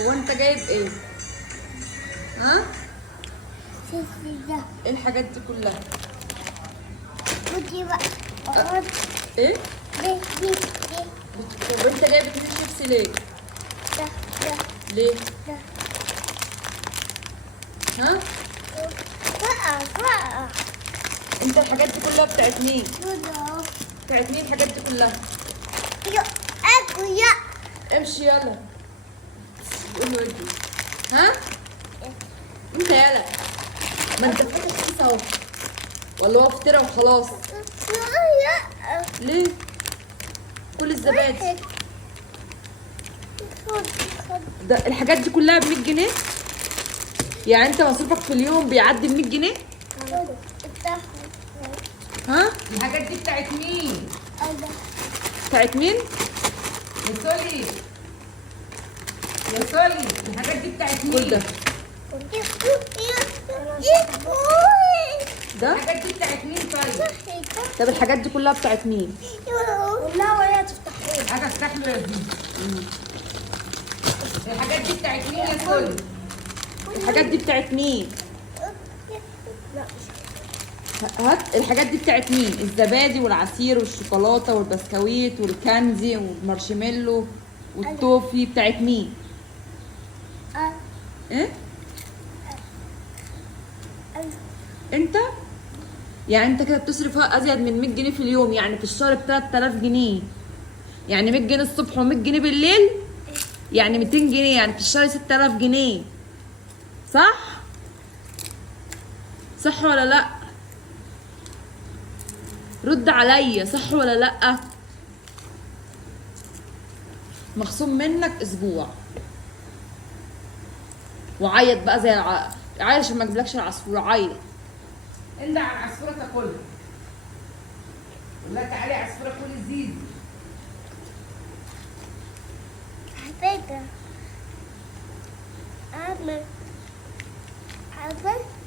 هو انت جايب ايه؟ ها؟ ده ايه الحاجات دي كلها؟ ودي بقى احط ايه؟ دي طب انت جايب كيس شيبسي ليه؟ ده ليه؟ ده ها؟ بقى انت الحاجات دي كلها بتاعت مين؟ ده بتاعت مين الحاجات دي كلها؟ يا اكو يا امشي يلا. قول له اجي. ها؟ انت يلا. ما انت فاتح كيس اهو. ولا هو افترى وخلاص؟ يا ليه؟ كل الزبادي. خد ده الحاجات دي كلها ب 100 جنيه؟ يعني انت مصروفك في اليوم بيعدي ال 100 جنيه؟ ها؟ الحاجات دي بتاعت مين؟ بتاعت مين؟ يا سولي يا سولي الحاجات دي بتاعت مين؟ كل ده. ده؟ الحاجات دي بتاعت مين طيب؟ طب الحاجات دي كلها بتاعت مين؟ لا وهي تفتح انا افتح له يا زيزي. الحاجات دي بتاعت مين يا سولي؟ الحاجات دي بتاعت مين؟ هات الحاجات دي بتاعت مين؟ الزبادي والعصير والشوكولاته والبسكويت والكنزي والمارشميلو والتوفي بتاعت مين؟ ايه؟ انت؟ يعني انت كده بتصرف ازيد من 100 جنيه في اليوم، يعني في الشهر ب 3000 جنيه. يعني 100 جنيه الصبح و100 جنيه بالليل، يعني 200 جنيه، يعني في الشهر 6000 جنيه. صح؟ صح ولا لا؟ رد عليا، صح ولا لا؟ مخصوم منك اسبوع. وعيط بقى زي عيط عشان ما اجيبلكش العصفور، عيط. انت على العصفوره تاكلها. والله تعالي يا عصفوره كلي زيزي. حبيبي أعمل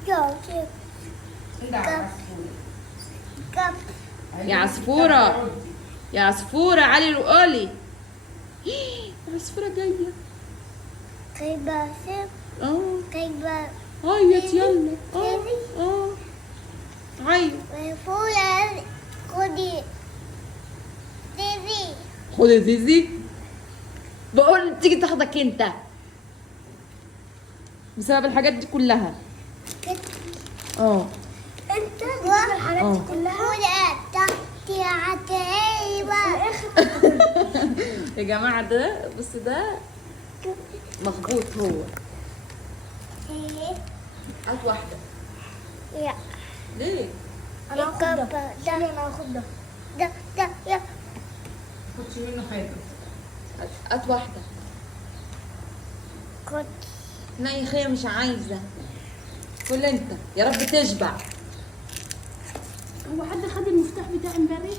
جوزي انت على العصفوره. كم يا عصفورة، يا عصفورة علي وقولي. العصفورة جاية. كيبا سيب اه كيبا عيط يلا. عيط. وفولا خدي ديدي خد يا زيزي. بقول تيجي تاخدك انت بسبب الحاجات دي كلها. اه انت الحاجات اه. دي كلها فولا تحتي عتيبة يا جماعة ده بص ده مخبوط هو. هات واحدة. يا ليه؟ انا هاخد ده انا هاخد ده يا خدش منه حاجه. هات واحدة. كنت لا يا خيا مش عايزة. كل انت يا رب تشبع. هو حد خد المفتاح بتاع امبارح؟